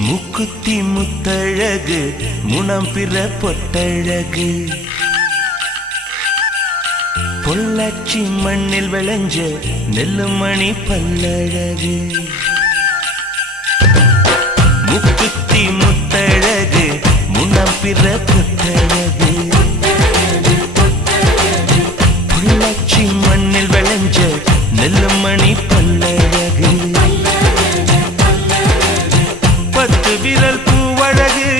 முக்குத்தி முத்தழகு முனம் பிற பொட்டழகு பொள்ளாச்சி மண்ணில் விளைஞ்ச நெல்லுமணி பல்லழகு முக்குத்தி முத்தழகு முனம் பிற பொட்டழகு பொள்ளாச்சி மண்ணில் விளைஞ்ச நெல்லுமணி பல்லழகு பத்து விரல் பூவழகு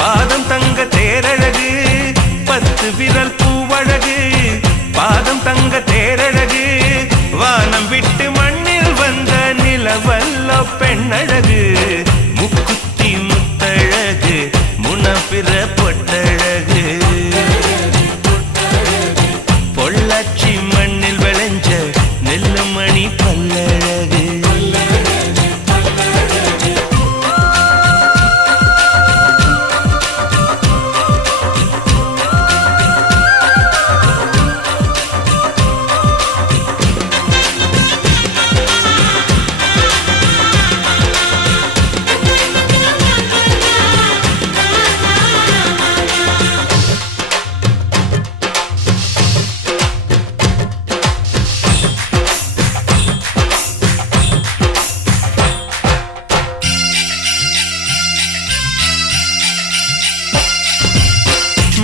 பாதம் தங்க தேரழகு பத்து விரல் பூவழகு பாதம் தங்க தேரழகு வானம் விட்டு மண்ணில் வந்த நிலவல்ல பெண்ணழகு முக்குத்தி முத்தழகு முனப்பிற பொட்டழகு பொள்ளாச்சி மண்ணில் விளைஞ்ச நெல்லுமணி பல்லழகு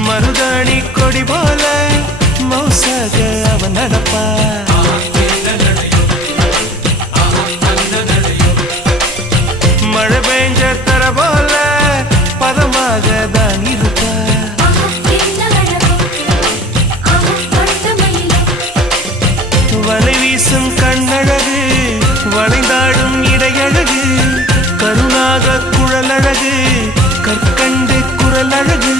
மருதாணி கொடி போல மௌசாக அவன் நடப்பா மழை பெஞ்ச தர போல பதமாக தான் இருப்பா வலை வீசும் கண்ணழகு வளைந்தாடும் இடையழகு கருணாக குழலழகு கற்கண்டு குரலழகு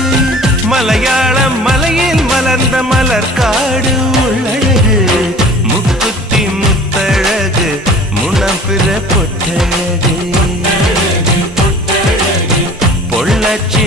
மலையாள மலையில் மலர்ந்த மலர்காடு உள்ளழகு முக்குத்தி முத்தழகு முனப்பிற பொட்டழகு பொள்ளாச்சி